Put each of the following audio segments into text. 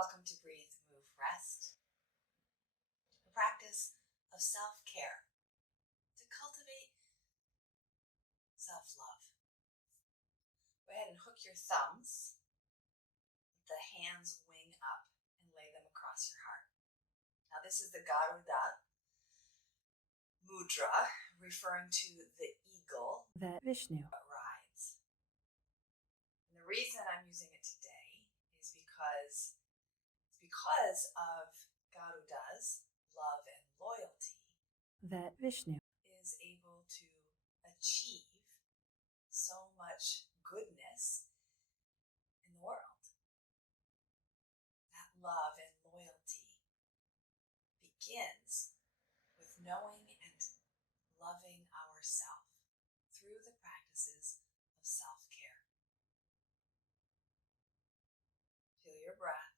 Welcome to Breathe, Move, Rest, a practice of self-care to cultivate self-love. Go ahead and hook your thumbs, let the hands wing up, and lay them across your heart. Now this is the Garuda mudra, referring to the eagle that Vishnu rides. And the reason I'm using it today is because of Garuda's love and loyalty that Vishnu is able to achieve so much goodness in the world. That love and loyalty begins with knowing and loving ourselves through the practices of self-care. Feel your breath.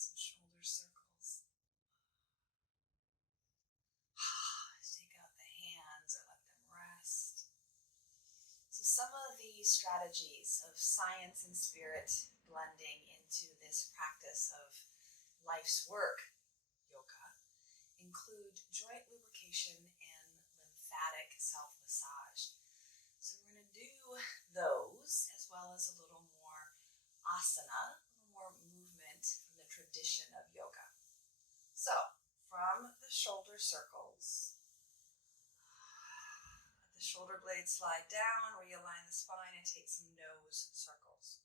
Take some shoulder circles. Take out the hands or let them rest. So some of the strategies of science and spirit blending into this practice of life's work, yoga, include joint lubrication and lymphatic self-massage. So we're going to do those as well as a little more asana, a little more movement from the tradition of yoga. So from the shoulder circles, let the shoulder blades slide down, realign the spine, and take some nose circles.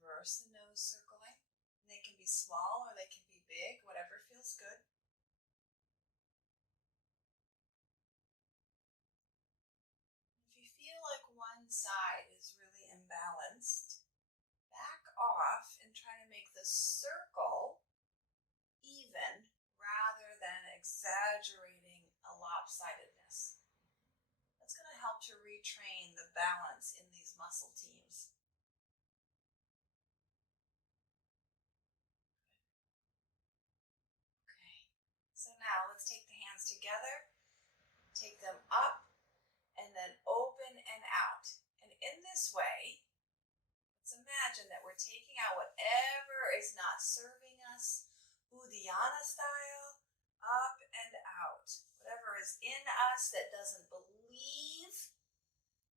Reverse the nose circling. They can be small or they can be big, whatever feels good. If you feel like one side is really imbalanced, back off and try to make the circle even rather than exaggerating a lopsidedness. That's going to help to retrain the balance in these muscle teams. So now let's take the hands together, take them up, and then open and out. And in this way, let's imagine that we're taking out whatever is not serving us, Uddiyana style, up and out. Whatever is in us that doesn't believe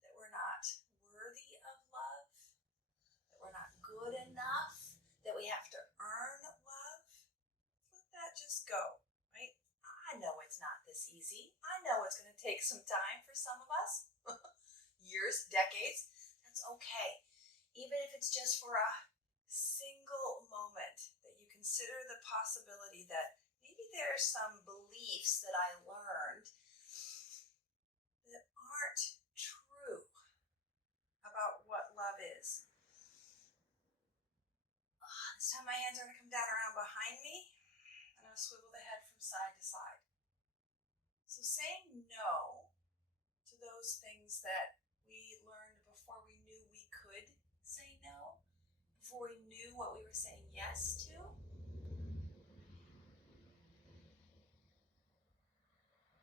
that we're not worthy of love, that we're not good enough, that we have to earn love, let that just go. I know it's not this this easy. I know it's going to take some time for some of us, years, decades. That's okay. Even if it's just for a single moment that you consider the possibility that maybe there's some beliefs that I learned that aren't true about what love is. This time my hands are going to come down around behind me. I'm going to swivel the head from side to side. So saying no to those things that we learned before we knew we could say no, before we knew what we were saying yes to.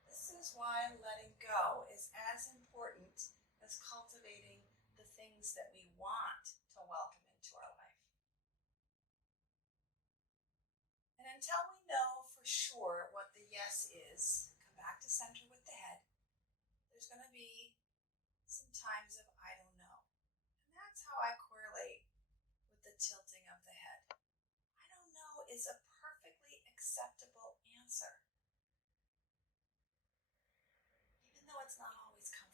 This is why letting go is as important as cultivating the things that we want to welcome into our life. And until we know for sure what the yes is, come back to center with the head. There's going to be some times of I don't know. And that's how I correlate with the tilting of the head. I don't know is a perfectly acceptable answer, even though it's not always comfortable.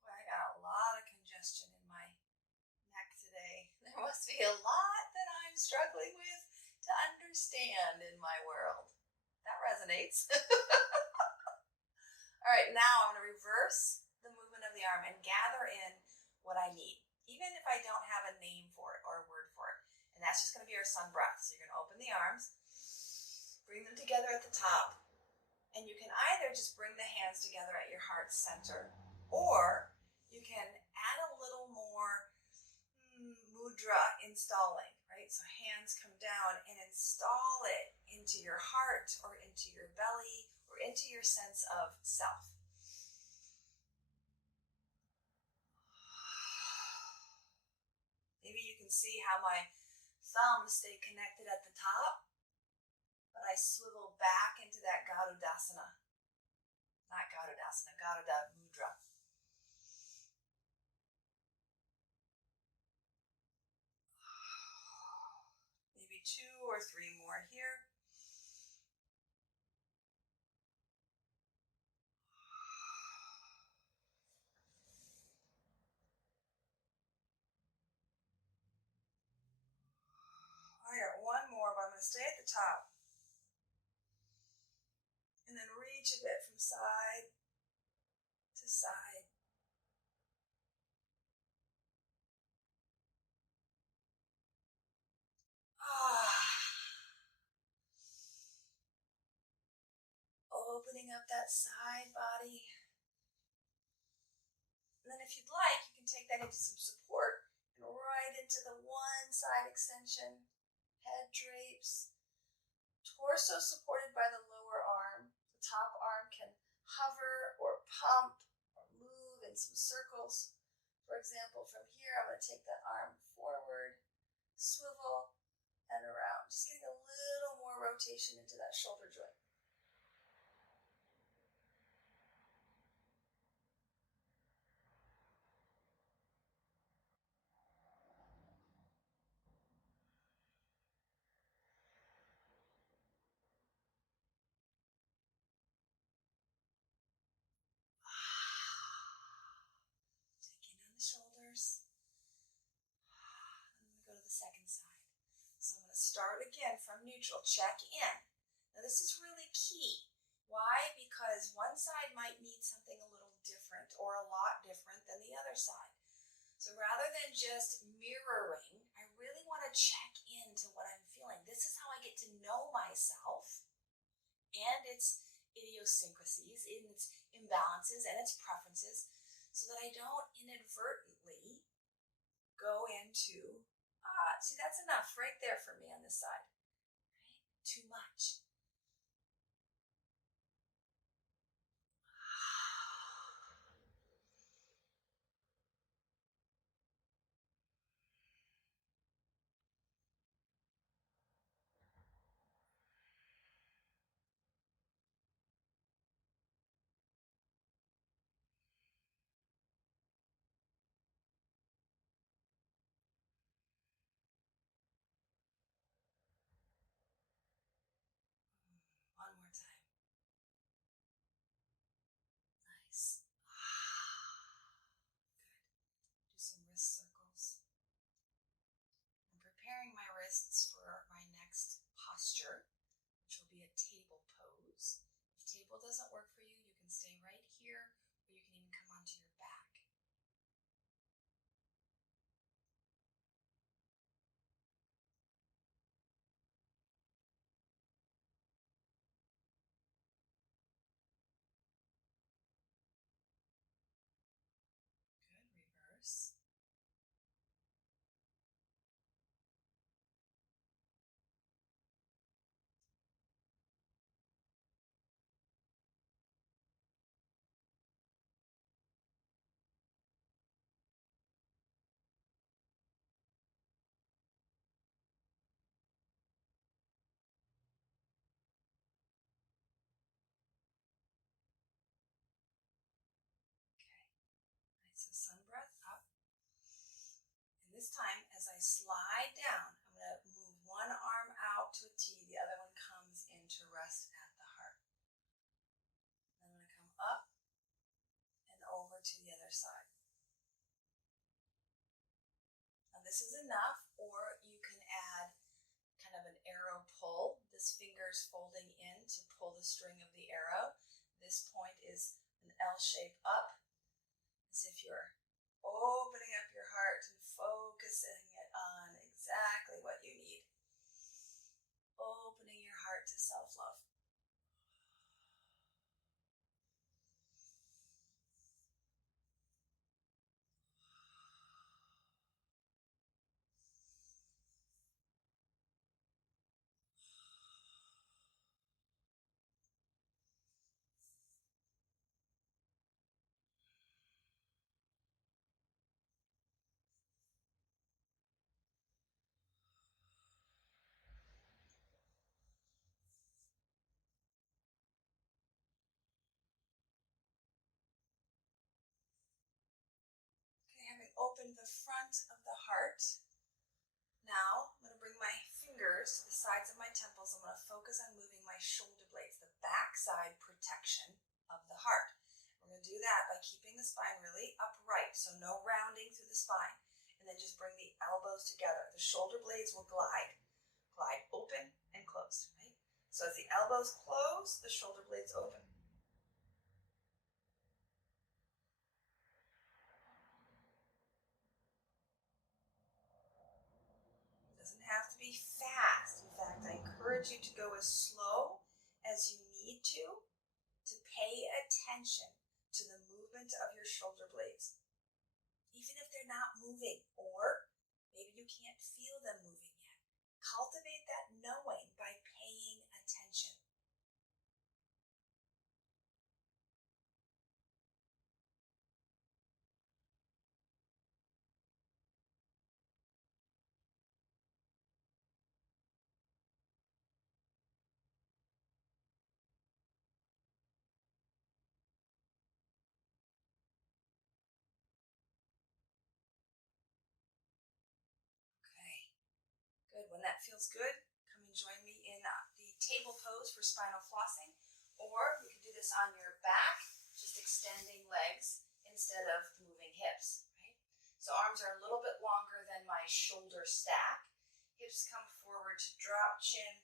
Well, I got a lot of congestion in my neck today. There must be a lot that I'm struggling with to understand in my world. That resonates. All right, now I'm going to reverse the movement of the arm and gather in what I need, even if I don't have a name for it or a word for it. And that's just going to be our sun breath. So you're going to open the arms, bring them together at the top, and you can either just bring the hands together at your heart center, or you can add a little more mudra installing, right? So hands come down and install it into your heart or into your belly or into your sense of self. Maybe you can see how my thumbs stay connected at the top, but I swivel back into that Garudasana. Not Garudasana, Garuda Mudra. Maybe 2 or 3 more here. I got one more, but I'm going to stay at the top. And then reach a bit from side to side. Opening up that side body. And then if you'd like, you can take that into some support and right into the one side extension. Head drapes. Torso supported by the lower arm. The top arm can hover or pump or move in some circles. For example, from here, I'm going to take that arm forward, swivel, and around. Just getting a little more rotation into that shoulder joint. Taking on the shoulders. I'm going to go to the second side. So I'm going to start again from neutral. Check in. Now this is really key. Why? Because one side might need something a little different or a lot different than the other side. So rather than just mirroring, I really want to check into what I'm feeling. This is how I get to know myself and its idiosyncrasies, its imbalances, and its preferences, so that I don't inadvertently go into, see, that's enough right there for me on this side. Right? Too much. this time, as I slide down, I'm going to move one arm out to a T, the other one comes in to rest at the heart. I'm going to come up and over to the other side. Now this is enough, or you can add kind of an arrow pull. This finger's folding in to pull the string of the arrow. This point is an L shape up, as if you're opening up your heart and focusing it on exactly what you need. Opening your heart to self-love. Having opened the front of the heart, now I'm going to bring my fingers to the sides of my temples. I'm going to focus on moving my shoulder blades, the backside protection of the heart. We're going to do that by keeping the spine really upright, so no rounding through the spine. And then just bring the elbows together. The shoulder blades will glide open and close, right? So as the elbows close, the shoulder blades open. Have to be fast. In fact, I encourage you to go as slow as you need to pay attention to the movement of your shoulder blades. Even if they're not moving, or maybe you can't feel them moving yet. Cultivate that knowing by paying attention. Good. When that feels good, come and join me in the table pose for spinal flossing, or you can do this on your back, just extending legs instead of moving hips, right? So arms are a little bit longer than my shoulder stack. Hips come forward to drop, chin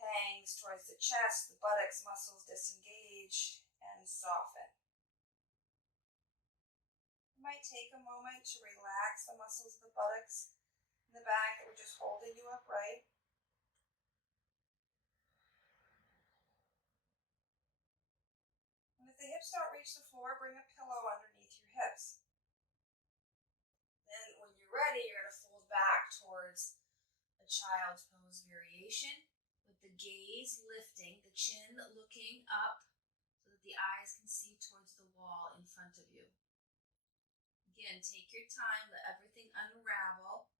hangs towards the chest, the buttocks muscles disengage and soften. You might take a moment to relax the muscles of the buttocks in the back that were just holding you upright. And if the hips don't reach the floor, bring a pillow underneath your hips. Then when you're ready, you're going to fold back towards a child's pose variation with the gaze lifting, the chin looking up so that the eyes can see towards the wall in front of you. Again, take your time, let everything unravel.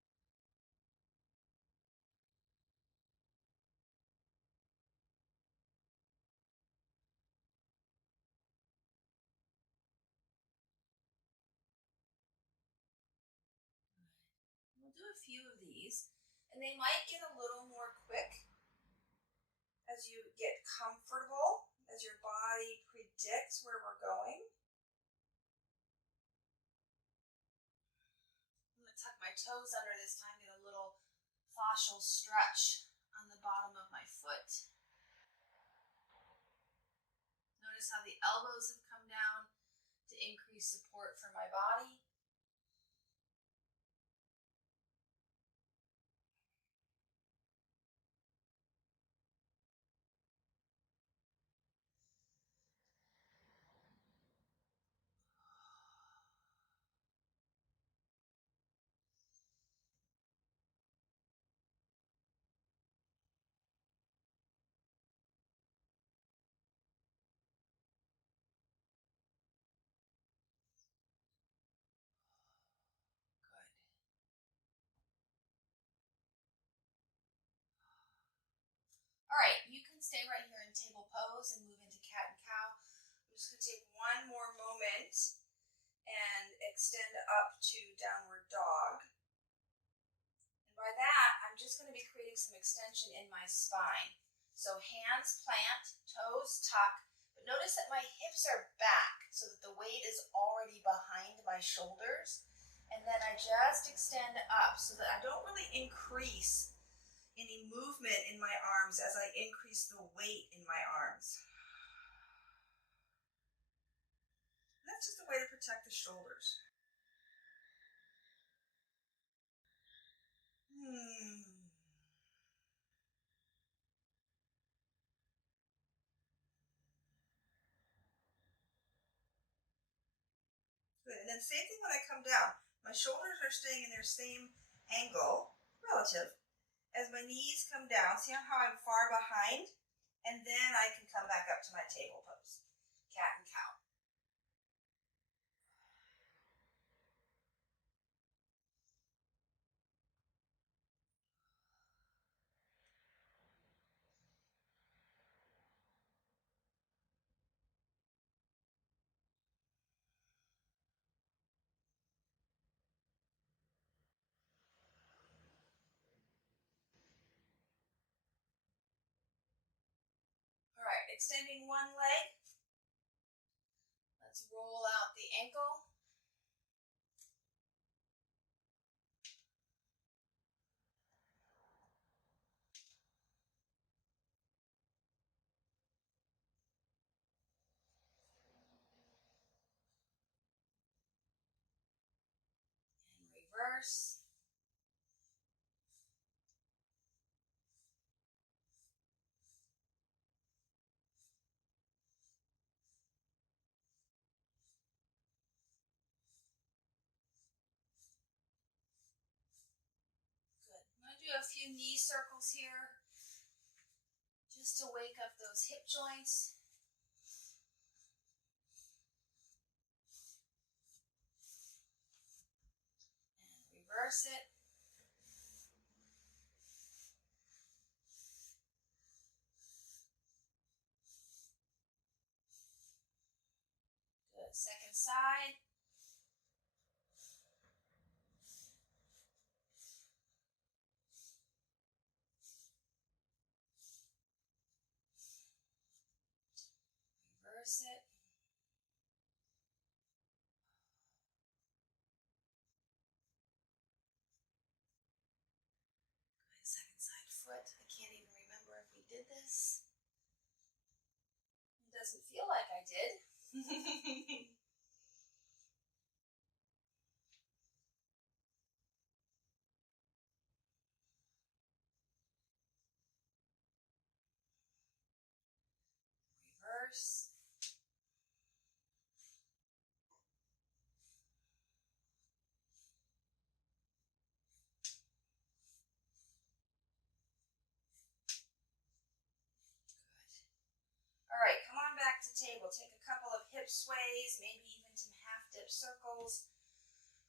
We'll do a few of these, and they might get a little more quick as you get comfortable, as your body predicts where we're going. I'm going to tuck my toes under this time, get a little fascial stretch on the bottom of my foot. Notice how the elbows have come down to increase support for my body. All right, you can stay right here in table pose and move into cat and cow. I'm just going to take one more moment and extend up to downward dog. be creating some extension in my spine. So hands plant, toes tuck, but notice that my hips are back so that the weight is already behind my shoulders. And then I just extend up so that I don't really increase any movement in my arms as I increase the weight in my arms. That's just a way to protect the shoulders. Good. And then same thing when I come down. My shoulders are staying in their same angle, relative, as my knees come down. See how I'm far behind? And then I can come back up to my table pose. Cat and cow. All right, extending one leg. Let's roll out the ankle. And reverse. Good. I'm going to do a few knee circles here just to wake up those hip joints. And reverse it. Good. Second side. Reverse it. Good. Second side foot. I can't even remember if we did this. It doesn't feel like I did. Reverse. All right, come on back to table. Take a couple of hip sways, maybe even some half dip circles.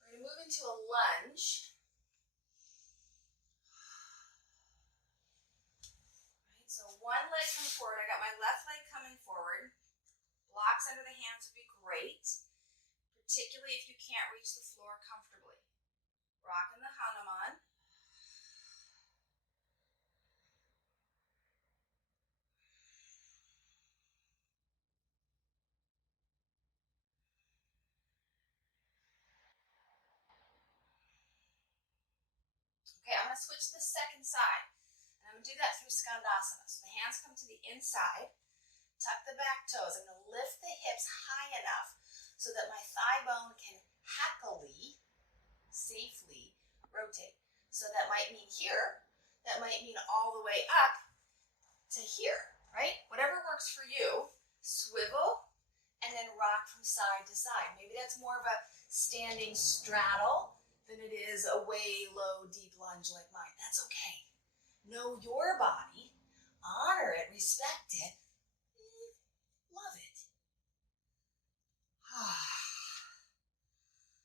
We're going to move into a lunge. All right, so one leg coming forward. I got my left leg coming forward. Blocks under the hands would be great, particularly if you can't reach the floor comfortably. Rocking the Hanuman. Okay, I'm going to switch to the second side. And I'm going to do that through Skandasana. So the hands come to the inside. Tuck the back toes. I'm going to lift the hips high enough so that my thigh bone can happily, safely rotate. So that might mean here. That might mean all the way up to here, right? Whatever works for you. Swivel and then rock from side to side. Maybe that's more of a standing straddle than it is a way low, deep lunge like mine. That's okay. Know your body, honor it, respect it, love it.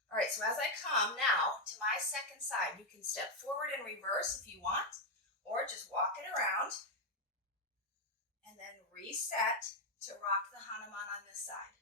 All right, so as I come now to my second side, you can step forward and reverse if you want, or just walk it around, and then reset to rock the Hanuman on this side.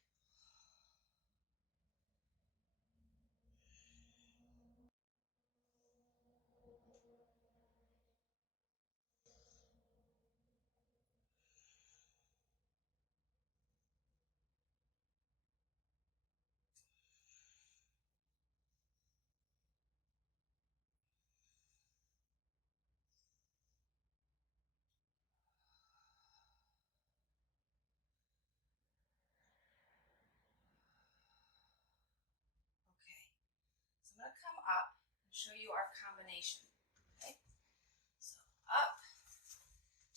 show you our combination. Okay? So up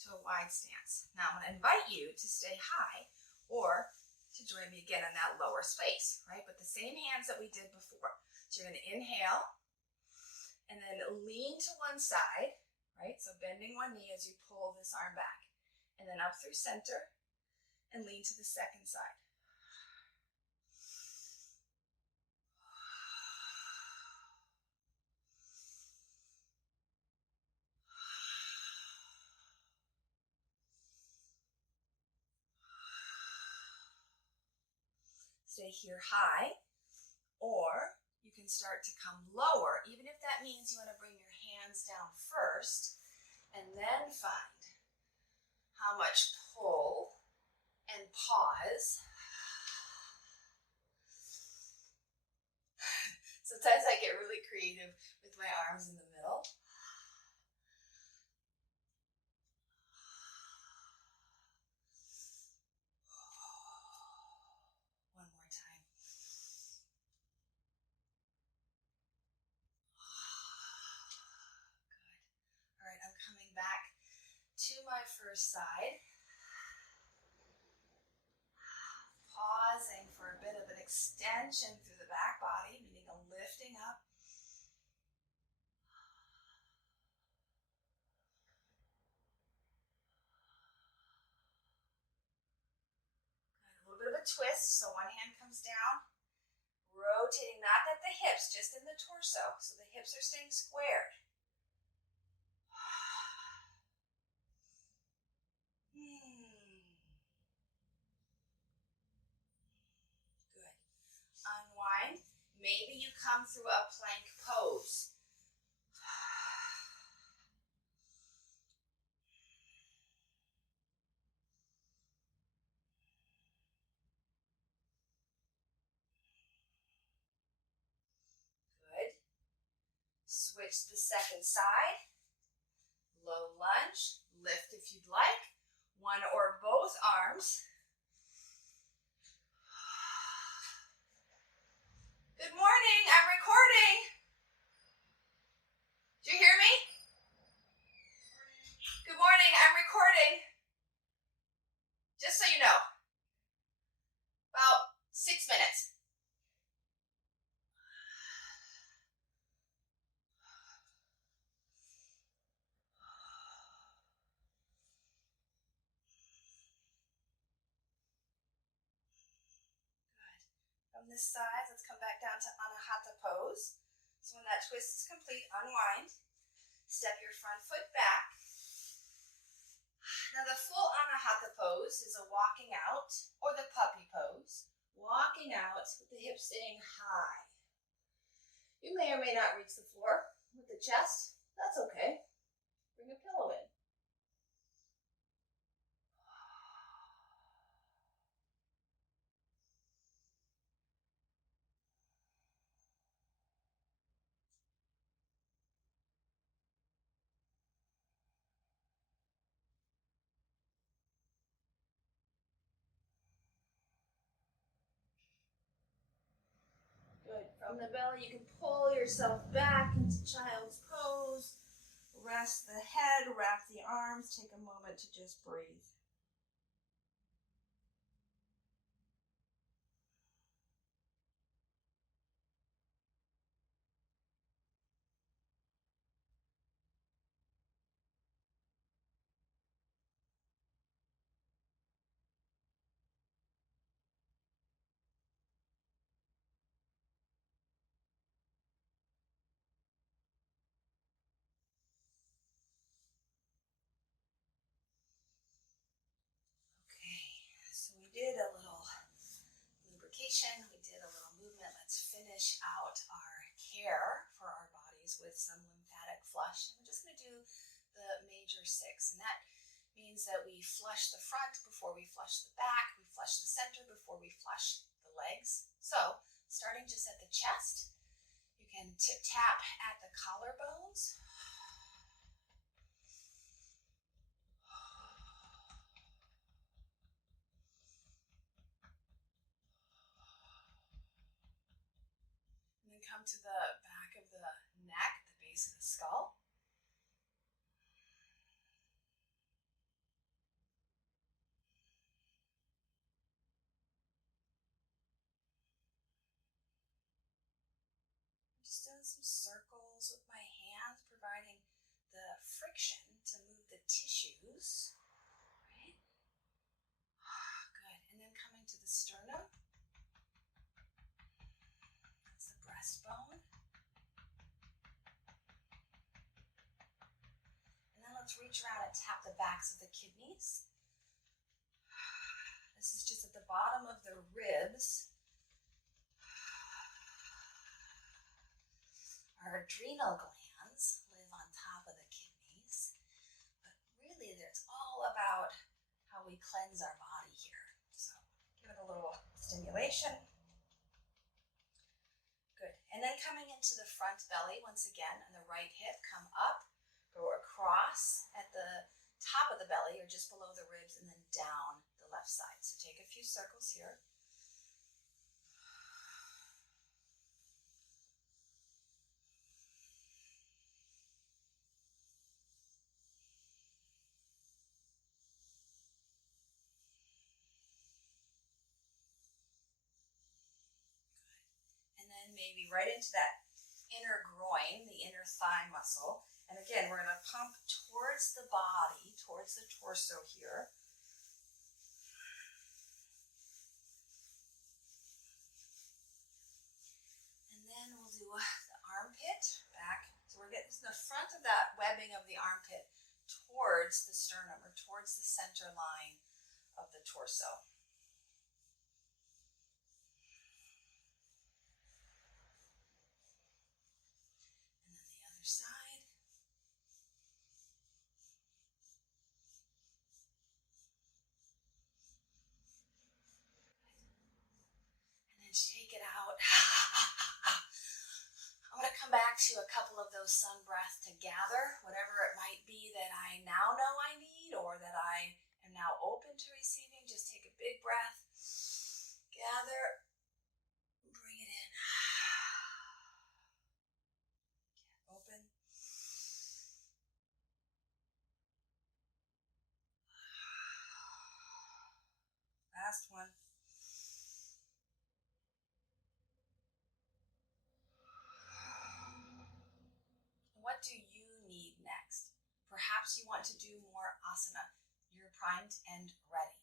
to a wide stance. Now I'm going to invite you to stay high or to join me again in that lower space, right? But the same hands that we did before. So you're going to inhale and then lean to one side, right? So bending one knee as you pull this arm back. And then up through center and lean to the second side. Stay here high, or you can start to come lower, even if that means you want to bring your hands down first, and then find how much pull and pause. Sometimes I get really creative with my arms in the middle. One more time. Good. All right, I'm coming back to my first side. Pausing for a bit of an extension through the back body, meaning a lifting up. Good. A little bit of a twist, so one hand comes down, rotating not at the hips, just in the torso, so the hips are staying squared. Good. Unwind. Maybe you come through a plank pose. Good. Switch the second side. Low lunge. Lift if you'd like. One or both arms. Good morning, I'm recording. Do you hear me? Good morning, I'm recording. Just so you know, about 6 minutes. From this side, let's come back down to Anahata pose. So when that twist is complete, unwind. Step your front foot back. Now the full Anahata pose is a walking out, or the puppy pose. Walking out with the hips staying high. You may or may not reach the floor with the chest. That's okay. Bring a pillow in. Good. From the belly, you can pull yourself back into child's pose. Rest the head, wrap the arms. Take a moment to just breathe. So we did a little lubrication, we did a little movement. Let's finish out our care for our bodies with some lymphatic flush. And we're just going to do the major 6, and that means that we flush the front before we flush the back, we flush the center before we flush the legs. So starting just at the chest, you can tip tap at the collarbones. Come to the back of the neck. base of the skull. Just doing some circles with my hands, providing the friction to move the tissues. Right? Good. And then coming to the sternum. That's the breastbone. And then let's reach around and tap the backs of the kidneys. This is just at the bottom of the ribs. Our adrenal glands live on top of the kidneys, but really it's all about how we cleanse our body here. So give it a little stimulation. Good. And then coming into the front belly, once again, on the right hip, come up, go across at the top of the belly or just below the ribs, and then down the left side. So take a few circles here. And then maybe right into that inner groin, the inner thigh muscle. And again, we're going to pump towards the body, towards the torso here. And then we'll do the armpit back. So we're getting the front of that webbing of the armpit towards the sternum or towards the center line of the torso. And then the other side. And then shake it out. I'm going to come back to a couple of those sun breaths to gather whatever it might be that I now know I need or that I am now open to receiving. Just take a big breath, gather, bring it in. Open. Last one. What do you need next? Perhaps you want to do more asana. You're primed and ready.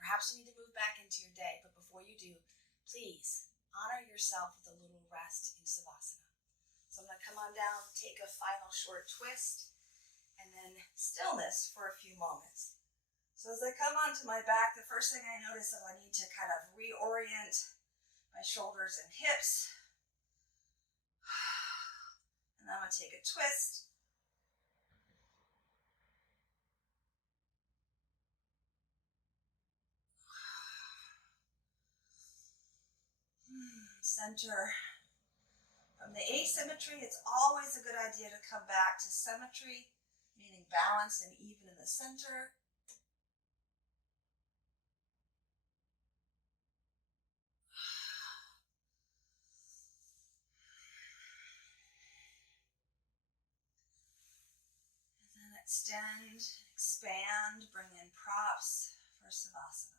Perhaps you need to move back into your day, but before you do, please honor yourself with a little rest in Savasana. So I'm going to come on down, take a final short twist, and then stillness for a few moments. So as I come onto my back, the first thing I notice is I need to kind of reorient my shoulders and hips. And I'm going to take a twist. Center. From the asymmetry, it's always a good idea to come back to symmetry, meaning balance and even in the center. And then extend, expand, bring in props for Savasana.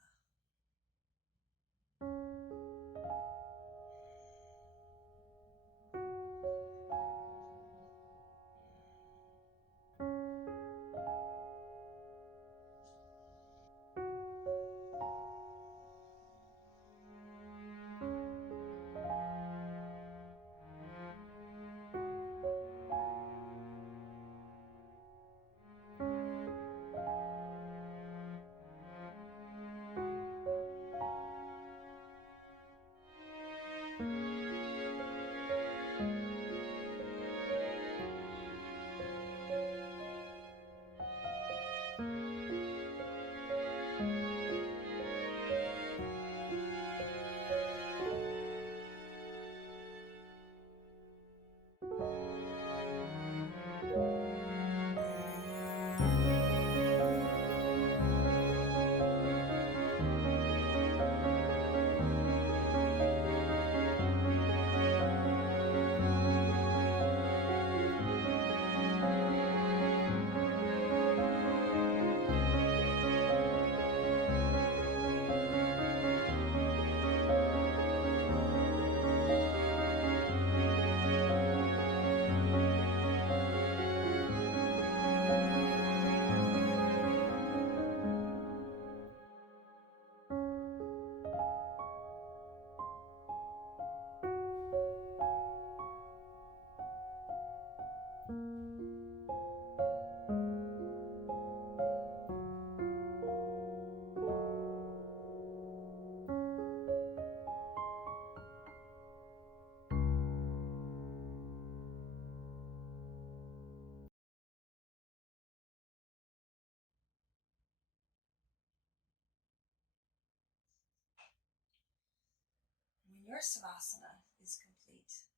your Savasana is complete,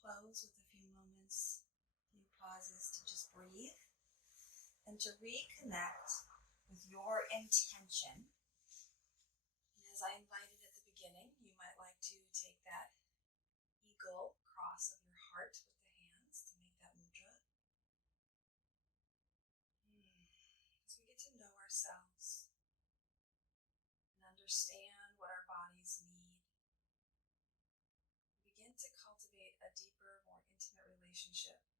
close with a few moments, few pauses to just breathe and to reconnect with your intention. And as I invited at the beginning, you might like to take that eagle cross of your heart with the hands to make that mudra. As we get to know ourselves and understand what our bodies need, we begin to cultivate a deeper, more intimate relationship